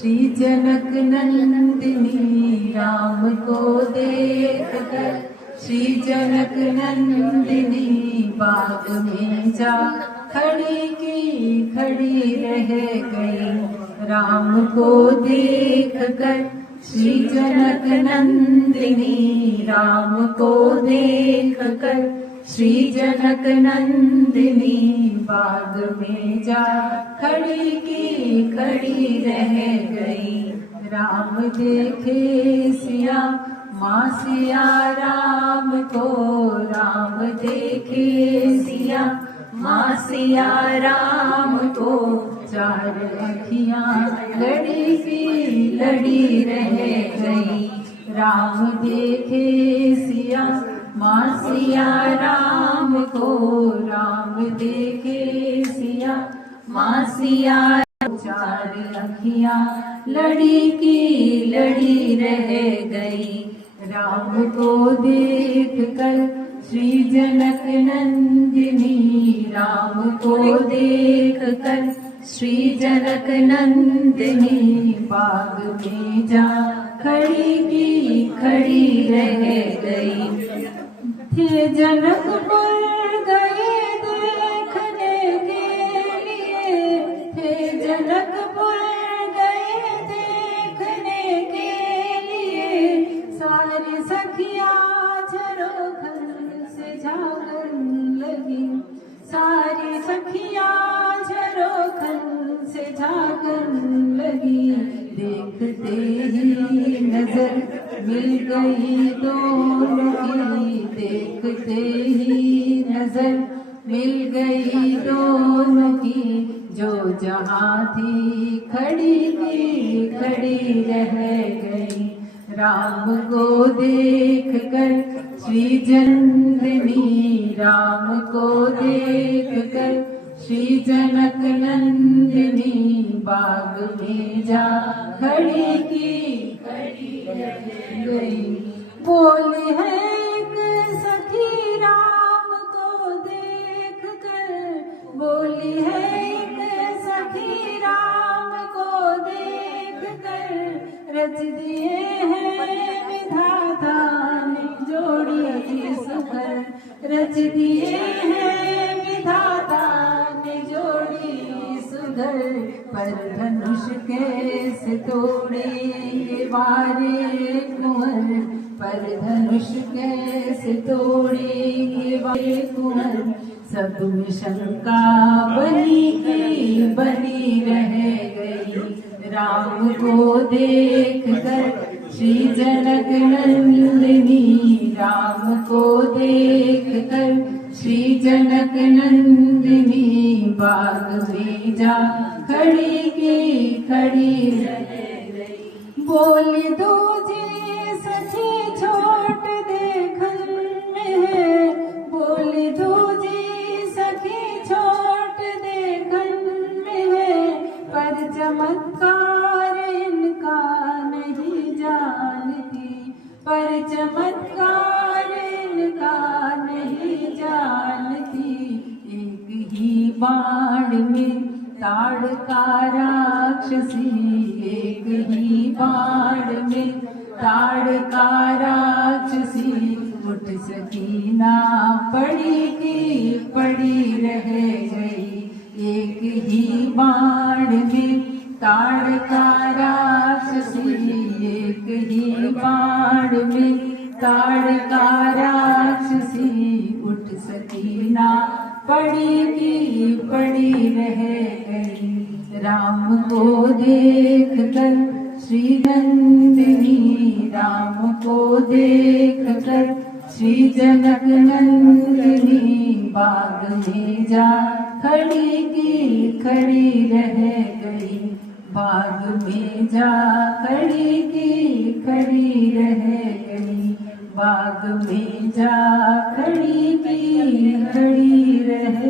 श्री जनक नंदिनी राम को देख कर, श्री जनक नंदिनी बाग में जा खड़ी की खड़ी रह गई। राम को देख कर श्री जनक नंदिनी राम को देख कर, श्री जनक नंदिनी बाग में जा खड़ी की खड़ी रह गई। राम देखे सिया माँ सिया राम को, राम देखे सिया माँ सिया राम को, चार अखियाँ लड़ी की लड़ी रह गई। राम देखे सिया माँ सिया राम को, राम देखे सिया माँ सिया, चार अखियाँ लड़ी की लड़ी रह गई। राम को देख कर श्री जनक नंदिनी राम को देख कर, श्री जनक नंदिनी बाग में जा खड़ी की खड़ी रह गई। थे जनकपुर गए देखने के लिए, थे जनकपुर गए देखने के लिए, सारी सखियाँ झरोखन से झांकने लगी, सारी सखियाँ झरोखन से झांकने लगी। देखते ही नजर मिल गई दोनों की, देखते ही नजर मिल गई दोनों की, जो जहाँ थी खड़ी की खड़ी रह गई। राम को देख कर श्री जननी राम को देख कर, श्री जनक नंदिनी बाग में जा खड़ी की खड़ी रह गई। बोली है एक सखी राम को देख कर, बोली है एक सखी राम को देख कर, रच दिए हैं विधाता ने जोड़ी सुकर, रच दिए हैं विधाता ने जोड़ी सुधर। पर धनुष कैसे तोड़े वारे कुंवर, पर धनुष कैसे तोड़े वारे कुंवर, सब में शंका बनी की बनी रह गई। राम को देख कर श्री जनक नंदिनी राम को देख कर, श्री जनक नंदिनी बाग में जा खड़ी की खड़ी रह गई। बोली दूजी सखी छोट देखन में है, बोली दूजी सखी छोट देखन में है, पर चमत्कार इनका नहीं जानती, पर चमत्कार इनका नहीं जानती। एक ही बाण में ताड़का राक्षसी, एक ही बाण में ताड़का राक्षसी, उठ सकी ना पड़ी की पड़ी रह गई। एक ही बाण में ताड़का राक्षसी, एक ही बाण में ताड़का राक्षसी, उठ सकी ना पड़ी की पड़ी रह गई। राम को देख कर श्री नंदिनी राम को देख कर, श्री जनक नंदिनी बाग में जा खड़ी की खड़ी रह गई। बाग में जा खड़ी की खड़ी रह गई, बाग में जा खड़ी की खड़ी रह